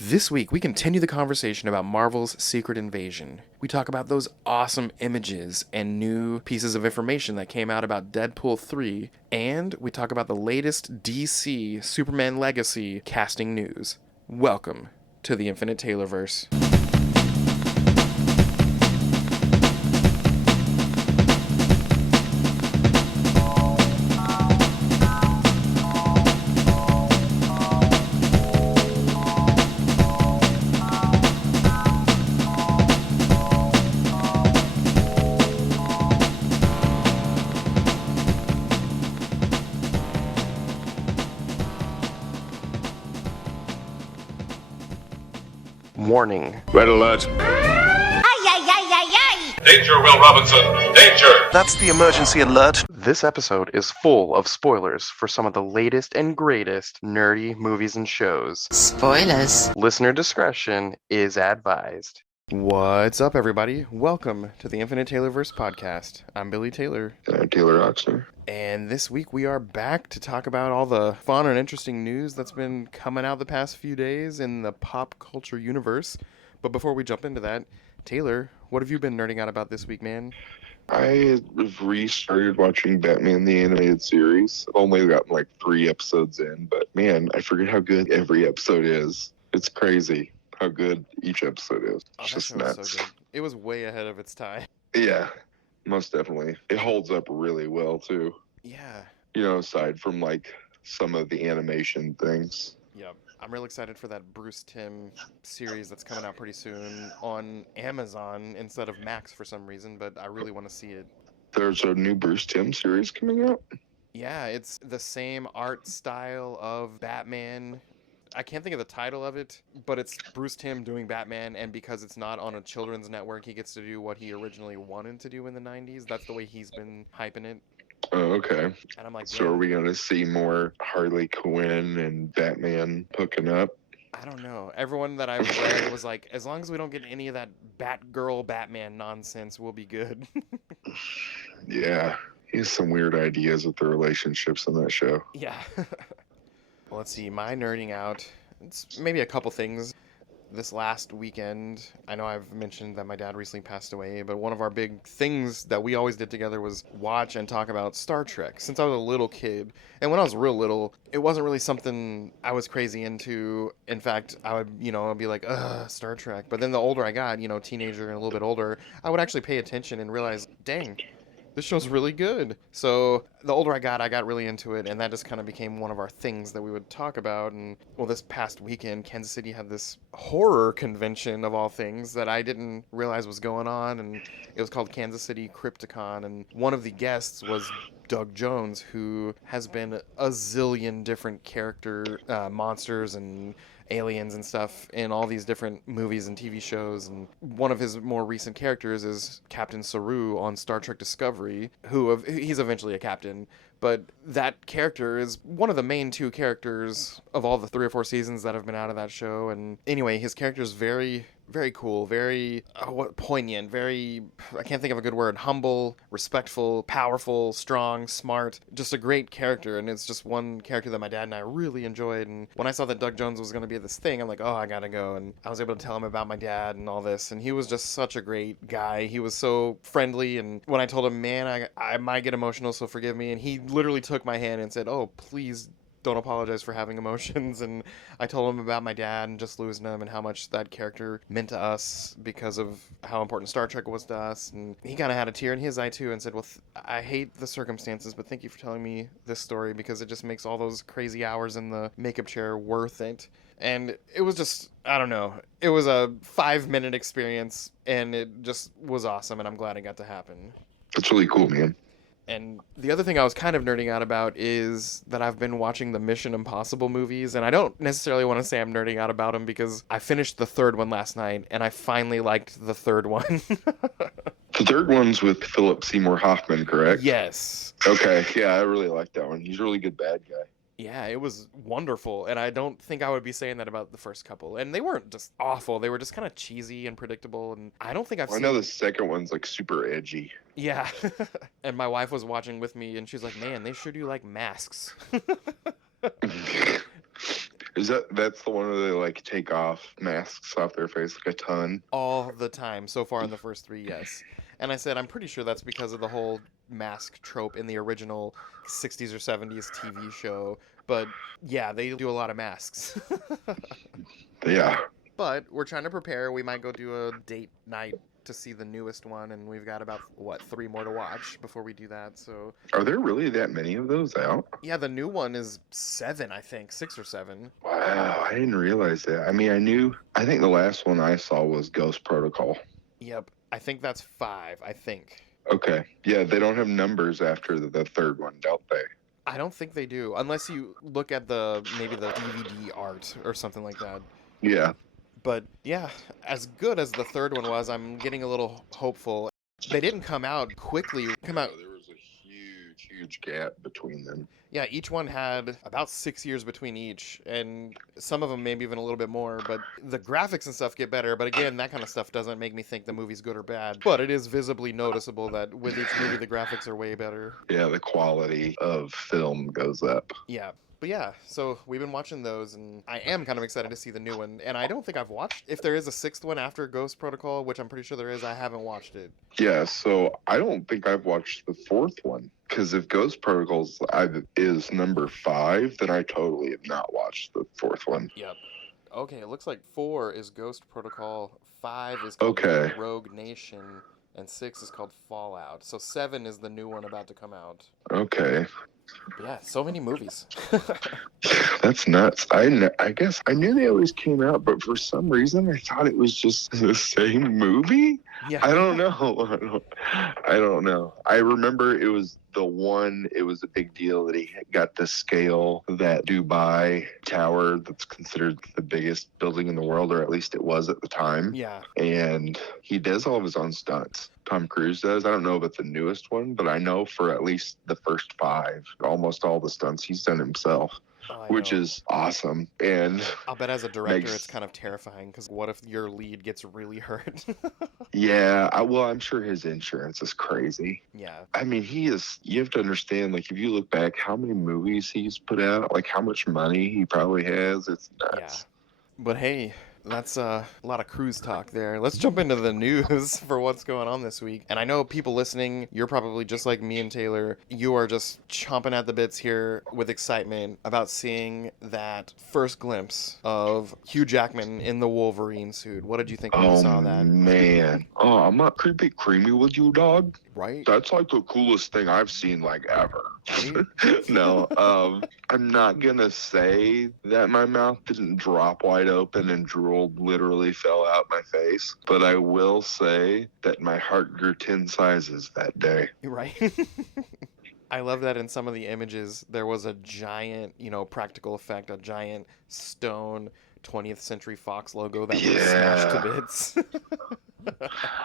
This week, we continue the conversation about Marvel's Secret Invasion. We talk about those awesome images and new pieces of information that came out about Deadpool 3, and we talk about the latest DC Superman Legacy casting news. Welcome to the Infinite Taylorverse. Warning. Red alert. Ay, ay, ay, ay, ay! Danger, Will Robinson. Danger. That's the emergency alert. This episode is full of spoilers for some of the latest and greatest nerdy movies and shows. Spoilers. Listener discretion is advised. What's up, everybody? Welcome to the Infinite Taylorverse podcast. I'm Billy Taylor. And I'm Taylor Oxner. And this week we are back to talk about all the fun and interesting news that's been coming out the past few days in the pop culture universe. But before we jump into that, Taylor, what have you been nerding out about this week, man? I have restarted watching Batman the Animated Series. I've only gotten like 3 episodes in, but man, I forget how good every episode is. It's crazy how good each episode is. It's just nuts. So good. It was way ahead of its time. Yeah, most definitely. It holds up really well too. Yeah. You know, aside from like some of the animation things. Yep. I'm real excited for that Bruce Timm series that's coming out pretty soon on Amazon instead of Max for some reason, but I really want to see it. There's a new Bruce Timm series coming out. Yeah, it's the same art style of Batman. I can't think of the title of it, but it's Bruce Timm doing Batman, and because it's not on a children's network, he gets to do what he originally wanted to do in the 90s. That's the way he's been hyping it. Oh, okay. And I'm like, So are we going to see more Harley Quinn and Batman hooking up? I don't know. Everyone that I've read was like, as long as we don't get any of that Batgirl Batman nonsense, we'll be good. Yeah. He has some weird ideas with the relationships on that show. Yeah. Well, let's see. My nerding out, it's maybe a couple things. This last weekend, I know I've mentioned that my dad recently passed away, but one of our big things that we always did together was watch and talk about Star Trek since I was a little kid. And when I was real little, it wasn't really something I was crazy into. In fact, I would, I'd be like, Star Trek. But then the older I got, teenager and a little bit older, I would actually pay attention and realize, dang, this show's really good. So the older I got really into it, and that just kind of became one of our things that we would talk about. And well, this past weekend, Kansas City had this horror convention of all things that I didn't realize was going on, and it was called Kansas City Crypticon, and one of the guests was Doug Jones, who has been a zillion different character monsters and aliens and stuff in all these different movies and TV shows, and one of his more recent characters is Captain Saru on Star Trek Discovery, he's eventually a captain, but that character is one of the main 2 characters of all the 3 or 4 seasons that have been out of that show. And anyway, his character is very, very cool, very poignant, very, I can't think of a good word, humble, respectful, powerful, strong, smart, just a great character. And it's just one character that my dad and I really enjoyed. And when I saw that Doug Jones was going to be at this thing, I'm like, oh, I gotta go. And I was able to tell him about my dad and all this, and he was just such a great guy. He was so friendly, and when I told him, man, I might get emotional, so forgive me, and he literally took my hand and said, oh, please don't apologize for having emotions. And I told him about my dad and just losing him and how much that character meant to us because of how important Star Trek was to us. And he kind of had a tear in his eye too and said, well, I hate the circumstances, but thank you for telling me this story because it just makes all those crazy hours in the makeup chair worth it. And it was just, I don't know, it was a 5-minute experience, and it just was awesome, and I'm glad it got to happen. That's really cool, man. And the other thing I was kind of nerding out about is that I've been watching the Mission Impossible movies, and I don't necessarily want to say I'm nerding out about them because I finished the 3rd one last night, and I finally liked the 3rd one. The 3rd one's with Philip Seymour Hoffman, correct? Yes. Okay, yeah, I really like that one. He's a really good bad guy. Yeah, it was wonderful, and I don't think I would be saying that about the first couple. And they weren't just awful; they were just kind of cheesy and predictable. And I don't think I've seen. I know the second one's like super edgy. Yeah, and my wife was watching with me, and she's like, "Man, they sure do like masks." That's the one where they like take off masks off their face like a ton? All the time so far in the first three, yes. And I said I'm pretty sure that's because of the whole mask trope in the original 60s or 70s TV show. But yeah, they do a lot of masks. Yeah. But we're trying to prepare. We might go do a date night to see the newest one, and we've got about, what, 3 more to watch before we do that. So Are there really that many of those out? yeah, the new one is 7, I think, 6 or 7. Wow, I didn't realize that. I mean, I think the last one I saw was Ghost Protocol. Yep, I think that's 5, I think. Okay. Yeah, they don't have numbers after the third one, don't they? I don't think they do, unless you look at maybe the DVD art or something like that. Yeah. But yeah, as good as the third one was, I'm getting a little hopeful. They didn't come out quickly. There was a huge gap between them. Yeah, each one had about 6 years between each, and some of them maybe even a little bit more, but the graphics and stuff get better. But again, that kind of stuff doesn't make me think the movie's good or bad. But it is visibly noticeable that with each movie, the graphics are way better. Yeah, the quality of film goes up. Yeah. But yeah, so we've been watching those, and I am kind of excited to see the new one. And I don't think I've watched, if there is a 6th one after Ghost Protocol, which I'm pretty sure there is, I haven't watched it. Yeah, so I don't think I've watched the 4th one. Because if Ghost Protocols is number 5, then I totally have not watched the 4th one. Yep. Okay, it looks like 4 is Ghost Protocol, 5 is called Rogue Nation, and 6 is called Fallout. So 7 is the new one about to come out. Okay. Yeah, so many movies. That's nuts. I guess I knew they always came out, but for some reason I thought it was just the same movie. Yeah. I don't know. I don't know. I remember it was a big deal that he got the scale that Dubai Tower, that's considered the biggest building in the world, or at least it was at the time. Yeah. And he does all of his own stunts. Tom Cruise does. I don't know about the newest one, but I know for at least the first 5, almost all the stunts he's done himself. Which is awesome. And I'll bet as a director it's kind of terrifying, because what if your lead gets really hurt? Yeah, I'm sure his insurance is crazy. Yeah. I mean, you have to understand, like, if you look back, how many movies he's put out, like how much money he probably has, it's nuts. Yeah. But hey, that's a lot of cruise talk there. Let's jump into the news for what's going on this week. And I know people listening, you're probably just like me and Taylor. You are just chomping at the bits here with excitement about seeing that first glimpse of Hugh Jackman in the Wolverine suit. What did you think when you saw that? Oh, man. Oh, I'm not creepy creamy with you, dog. Right? That's like the coolest thing I've seen, like, ever. Right? No, I'm not gonna say that my mouth didn't drop wide open and drool literally fell out my face, but I will say that my heart grew 10 sizes that day. Right? I love that in some of the images there was a giant, practical effect, a giant stone 20th Century Fox logo that was smashed to bits.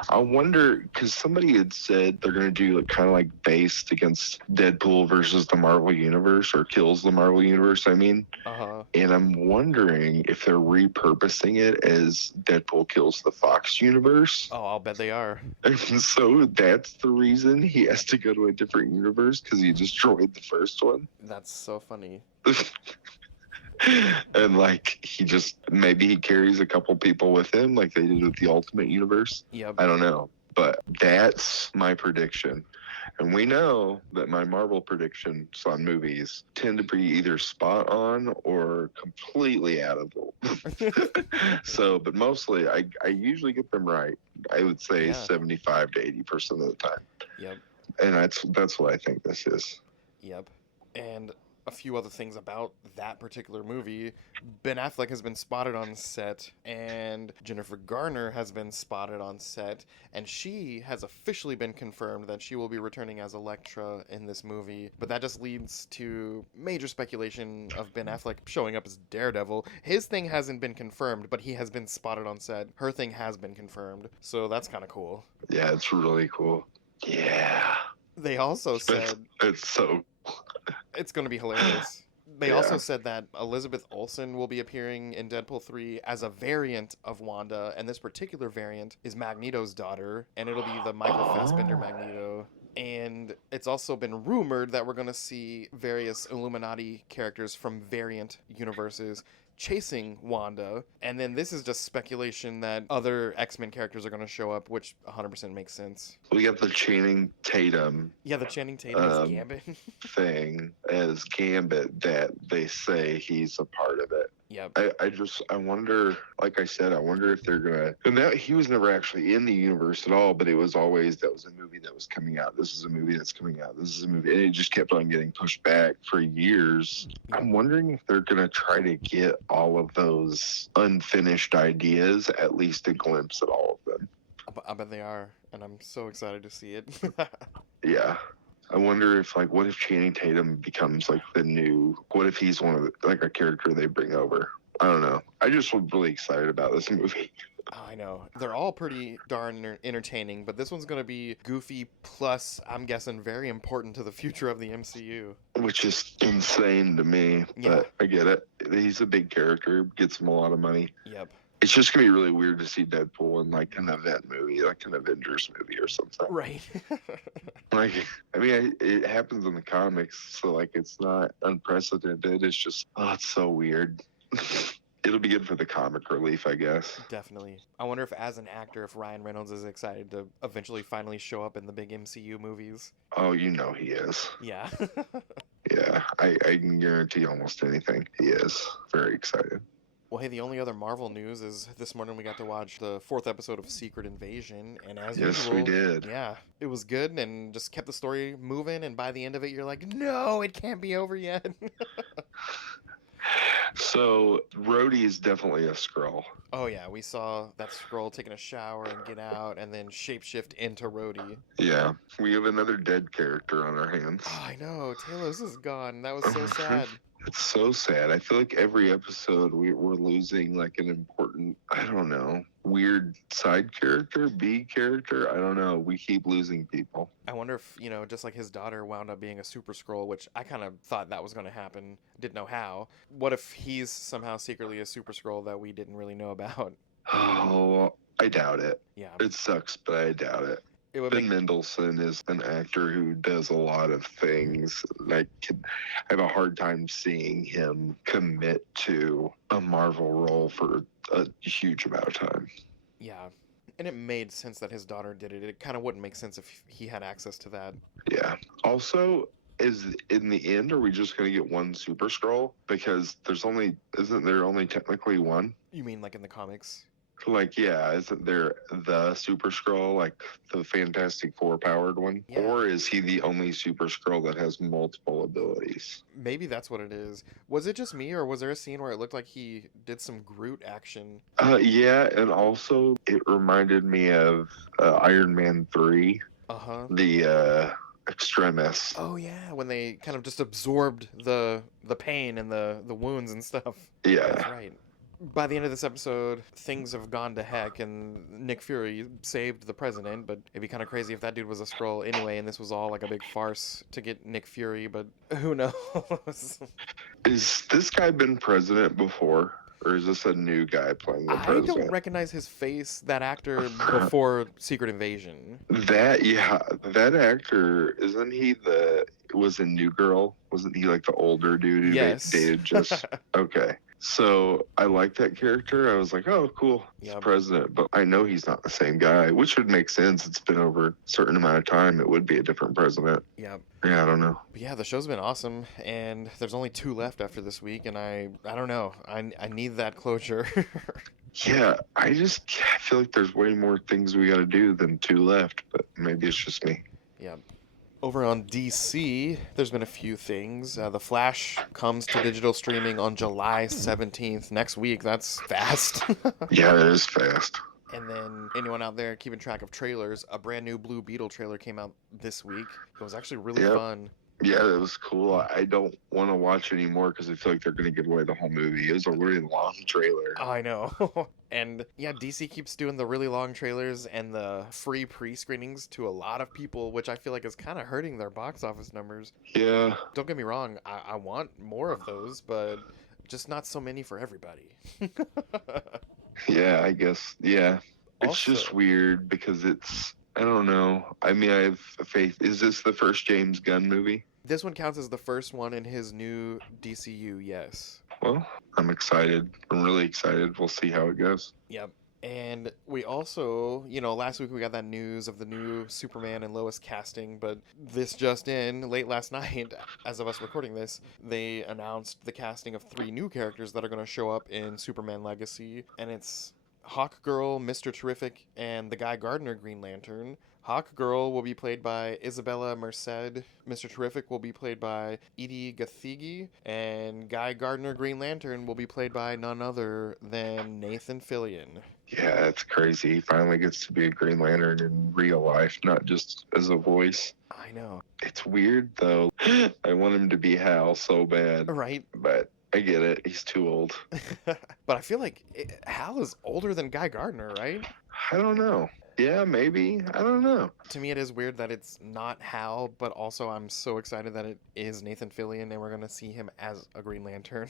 I wonder, because somebody had said they're going to do kind of like based against Deadpool versus the Marvel Universe, or kills the Marvel Universe, I mean. Uh-huh. And I'm wondering if they're repurposing it as Deadpool kills the Fox Universe. Oh, I'll bet they are. And so that's the reason he has to go to a different universe, because he destroyed the first one. That's so funny. And like maybe he carries a couple people with him like they did with the Ultimate Universe. Yep. I don't know, but that's my prediction. And we know that my Marvel predictions on movies tend to be either spot on or completely out of the but mostly I usually get them right. I would say 75 to 80% of the time. Yep. And that's what I think this is. Yep. And a few other things about that particular movie. Ben Affleck has been spotted on set, and Jennifer Garner has been spotted on set, and she has officially been confirmed that she will be returning as Elektra in this movie. But that just leads to major speculation of Ben Affleck showing up as Daredevil. His thing hasn't been confirmed, but he has been spotted on set. Her thing has been confirmed, so that's kind of cool. Yeah, it's really cool. Yeah. They also said it's so it's going to be hilarious. They also said that Elizabeth Olsen will be appearing in Deadpool 3 as a variant of Wanda, and this particular variant is Magneto's daughter, and it'll be the Michael Fassbender Magneto. And it's also been rumored that we're going to see various Illuminati characters from variant universes chasing Wanda. And then this is just speculation that other X-Men characters are going to show up, which 100% makes sense. We got the Channing Tatum Yeah, the Channing Tatum is Gambit. thing as Gambit that they say he's a part of it. Yep. I wonder, like I said, I wonder if they're gonna. And that he was never actually in the universe at all, but it was always that was a movie that was coming out. This is a movie that's coming out. This is a movie, and it just kept on getting pushed back for years. I'm wondering if they're gonna try to get all of those unfinished ideas, at least a glimpse at all of them. I bet they are, and I'm so excited to see it. Yeah. I wonder if, like, what if Channing Tatum becomes, like, the new, what if he's one of the, like, a character they bring over? I don't know. I just was really excited about this movie. Oh, I know. They're all pretty darn entertaining, but this one's going to be goofy, plus, I'm guessing, very important to the future of the MCU. Which is insane to me, Yeah. but I get it. He's a big character, gets him a lot of money. Yep. It's just going to be really weird to see Deadpool in, like, an event movie, like an Avengers movie or something. Right. Like, I mean, it happens in the comics, so, like, it's not unprecedented. It's just, oh, it's so weird. It'll be good for the comic relief, I guess. Definitely. I wonder if, as an actor, if Ryan Reynolds is excited to eventually finally show up in the big MCU movies. Oh, you know he is. Yeah. Yeah, I can guarantee almost anything. He is very excited. Well, hey, the only other Marvel news is this morning we got to watch the 4th episode of Secret Invasion, and as Yes, usual, we did. Yeah, it was good and just kept the story moving, and by the end of it, you're like, no, it can't be over yet. So, Rhodey is definitely a Skrull. Oh yeah, we saw that Skrull taking a shower and get out, and then shapeshift into Rhodey. Yeah, we have another dead character on our hands. Oh, I know, Talos is gone. That was so sad. It's so sad. I feel like every episode we're losing like an important, I don't know, weird side character, B character. I don't know. We keep losing people. I wonder if, just like his daughter wound up being a Super Skrull, which I kind of thought that was going to happen. Didn't know how. What if he's somehow secretly a Super Skrull that we didn't really know about? Oh, I doubt it. Yeah. It sucks, but I doubt it. It would Ben make... Mendelsohn is an actor who does a lot of things. I have a hard time seeing him commit to a Marvel role for a huge amount of time. Yeah. And it made sense that his daughter did it. It kind of wouldn't make sense if he had access to that. Yeah. Also, in the end, are we just going to get one Super Skrull? Because isn't there only technically one? You mean like in the comics? Like, yeah, isn't there the Super Skrull, like the Fantastic Four powered one? Yeah. Or is he the only Super Skrull that has multiple abilities? Maybe that's what it is. Was it just me, or was there a scene where it looked like he did some Groot action? Yeah, and also it reminded me of Iron Man 3, the Extremis. Oh yeah, when they kind of just absorbed the pain and the wounds and stuff. Yeah. That's right. By the end of this episode, things have gone to heck, and Nick Fury saved the president, but it'd be kind of crazy if that dude was a Skrull anyway, and this was all like a big farce to get Nick Fury, but who knows? Is this guy been president before? Or is this a new guy playing the president? I don't recognize his face, that actor, before Secret Invasion. That actor, isn't he was in New Girl? Wasn't he like the older dude who Yes. dated just... Okay. So I like that character. I was like, oh, cool. He's Yep. president. But I know he's not the same guy, which would make sense. It's been over a certain amount of time. It would be a different president. Yeah. Yeah, I don't know. But yeah, the show's been awesome, and there's only 2 left after this week, and I don't know. I need that closure. Yeah, I feel like there's way more things we got to do than 2 left, but maybe it's just me. Yeah. Over on DC, there's been a few things. The Flash comes to digital streaming on July 17th, next week. That's fast. Yeah, it is fast. And then anyone out there keeping track of trailers, a brand new Blue Beetle trailer came out this week. It was actually really fun. Yeah, it was cool. I don't want to watch anymore because I feel like they're going to give away the whole movie. It was a really long trailer. I know. And yeah, DC keeps doing the really long trailers and the free pre-screenings to a lot of people, which I feel like is kind of hurting their box office numbers. Yeah. Don't get me wrong, I want more of those, but just not so many for everybody. Yeah, I guess. Yeah. It's Also- just weird because I don't know. I mean, I have faith. Is this the first James Gunn movie? This one counts as the first one in his new DCU, yes. Well, I'm excited. I'm really excited. We'll see how it goes. Yep. And we also, last week we got that news of the new Superman and Lois casting, but this just in, late last night, as of us recording this, they announced the casting of 3 new characters that are going to show up in Superman Legacy, and it's Hawkgirl, Mr. Terrific, and the Guy Gardner Green Lantern. Hawkgirl will be played by Isabella Merced. Mr. Terrific will be played by Edie Gathegi. And Guy Gardner Green Lantern will be played by none other than Nathan Fillion. Yeah, it's crazy. He finally gets to be a Green Lantern in real life, not just as a voice. I know. It's weird, though. I want him to be Hal so bad. Right? But I get it. He's too old. But I feel like Hal is older than Guy Gardner, right? I don't know. Yeah, maybe. I don't know. To me, it is weird that it's not Hal, but also I'm so excited that it is Nathan Fillion and we're going to see him as a Green Lantern.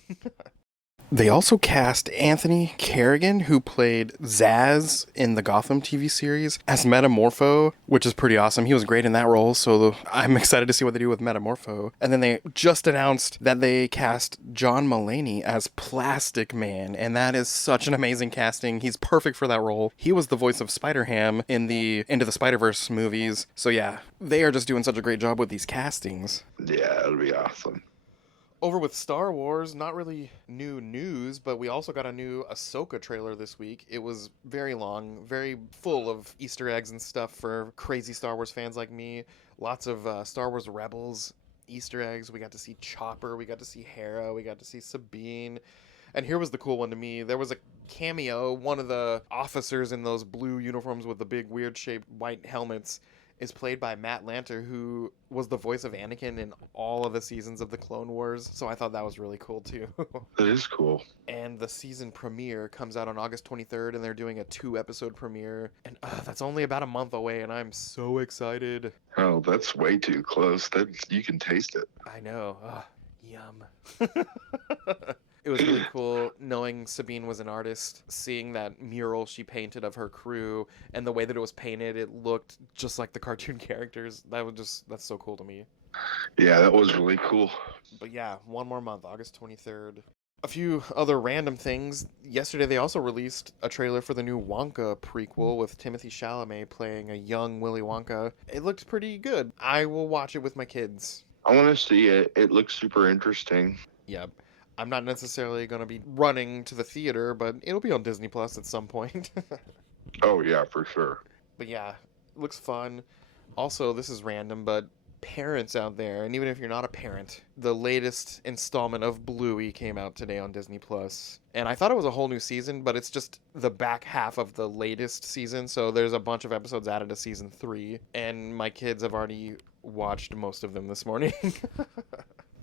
They also cast Anthony Carrigan, who played Zaz in the Gotham TV series, as Metamorpho, which is pretty awesome. He was great in that role, so I'm excited to see what they do with Metamorpho. And then they just announced that they cast John Mulaney as Plastic Man, and that is such an amazing casting. He's perfect for that role. He was the voice of Spider-Ham in the Into the Spider-Verse movies. So yeah, they are just doing such a great job with these castings. Yeah, it'll be awesome. Over with Star Wars, not really new news, but we also got a new Ahsoka trailer this week. It was very long, very full of Easter eggs and stuff for crazy Star Wars fans like me. Lots of Star Wars Rebels Easter eggs. We got to see Chopper, we got to see Hera, we got to see Sabine. And here was the cool one to me. There was a cameo. One of the officers in those blue uniforms with the big weird shaped white helmets is played by Matt Lanter, who was the voice of Anakin in all of the seasons of the Clone Wars. So I thought that was really cool too. That is cool. And the season premiere comes out on August 23rd, and they're doing a 2-episode premiere. And that's only about a month away, and I'm so excited. Oh, that's way too close. You can taste it. I know. Yum. It was really cool knowing Sabine was an artist, seeing that mural she painted of her crew, and the way that it was painted, it looked just like the cartoon characters. That's so cool to me. Yeah, that was really cool. But yeah, one more month, August 23rd. A few other random things. Yesterday they also released a trailer for the new Wonka prequel with Timothée Chalamet playing a young Willy Wonka. It looked pretty good. I will watch it with my kids. I want to see it. It looks super interesting. Yep. I'm not necessarily going to be running to the theater, but it'll be on Disney Plus at some point. Oh, yeah, for sure. But yeah, looks fun. Also, this is random, but parents out there, and even if you're not a parent, the latest installment of Bluey came out today on Disney Plus. And I thought it was a whole new season, but it's just the back half of the latest season, so there's a bunch of episodes added to season 3, and my kids have already watched most of them this morning.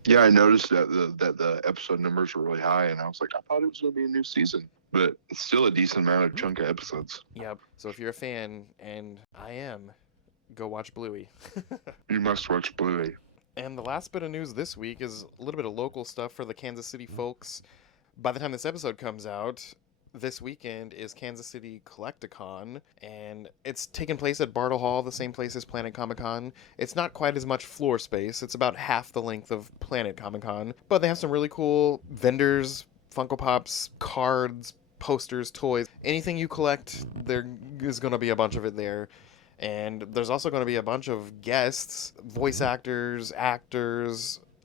Yeah, I noticed that the episode numbers were really high, and I was like, I thought it was going to be a new season. But it's still a decent amount of chunk of episodes. Yep. So if you're a fan, and I am, go watch Bluey. You must watch Bluey. And the last bit of news this week is a little bit of local stuff for the Kansas City folks. By the time this episode comes out, this weekend is Kansas City Collecticon, and it's taking place at Bartle Hall, the same place as Planet Comic Con. It's not quite as much floor space. It's about half the length of Planet Comic Con, but they have some really cool vendors, Funko Pops, cards, posters, toys. Anything you collect, there is going to be a bunch of it there. And there's also going to be a bunch of guests, voice actors,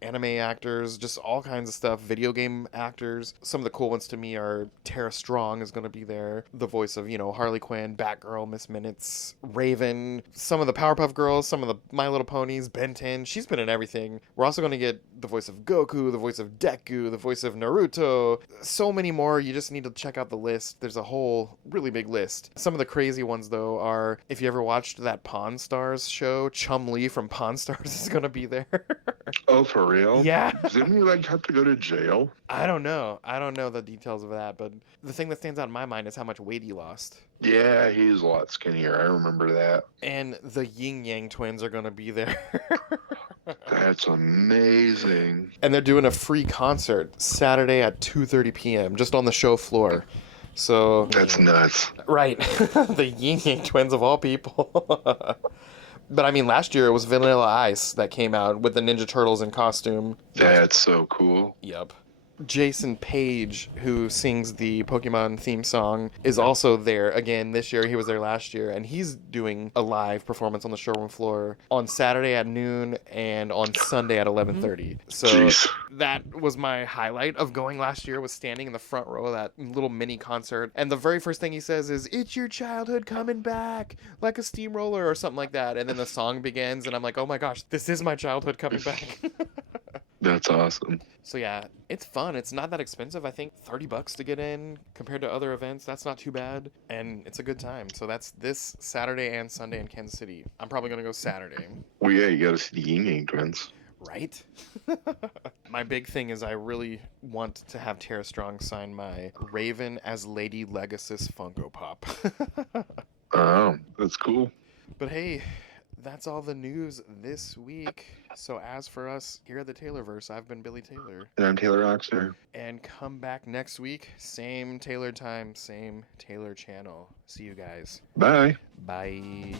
anime actors, just all kinds of stuff, video game actors. Some of the cool ones to me are Tara Strong is going to be there, the voice of, Harley Quinn, Batgirl, Miss Minutes, Raven, some of the Powerpuff Girls, some of the My Little Ponies, Ben 10. She's been in everything. We're also going to get the voice of Goku, the voice of Deku, the voice of Naruto, so many more. You just need to check out the list. There's a whole really big list. Some of the crazy ones, though, are, if you ever watched that Pawn Stars show, Chum-Li from Pawn Stars is going to be there. Oh, for real? Yeah. Didn't he have to go to jail? I don't know the details of that, but the thing that stands out in my mind is how much weight he lost. Yeah, he's a lot skinnier. I remember that. And the Yin Yang twins are going to be there. That's amazing. And they're doing a free concert Saturday at 2:30 p.m. just on the show floor. So That's nuts. Right. The Yin Yang twins of all people. But I mean, last year it was Vanilla Ice that came out with the Ninja Turtles in costume. That's so cool. Yep. Jason Page, who sings the Pokemon theme song, is also there again this year. He was there last year, and he's doing a live performance on the showroom floor on Saturday at noon and on Sunday at 11:30. So Jeez. that was my highlight of going last year, was standing in the front row of that little mini concert. And the very first thing he says is, "It's your childhood coming back like a steamroller," or something like that. And then the song begins, and I'm like, oh my gosh, this is my childhood coming back. That's awesome. So yeah, it's fun. It's not that expensive. I think $30 to get in compared to other events. That's not too bad. And it's a good time. So that's this Saturday and Sunday in Kansas City. I'm probably going to go Saturday. Well, yeah, you got to see the Yin Yang Twins. Right? My big thing is I really want to have Tara Strong sign my Raven as Lady Legacy Funko Pop. Oh, that's cool. But hey, that's all the news this week. So as for us here at the Taylorverse, I've been Billy Taylor. And I'm Taylor Oxner. And come back next week. Same Taylor time, same Taylor channel. See you guys. Bye. Bye.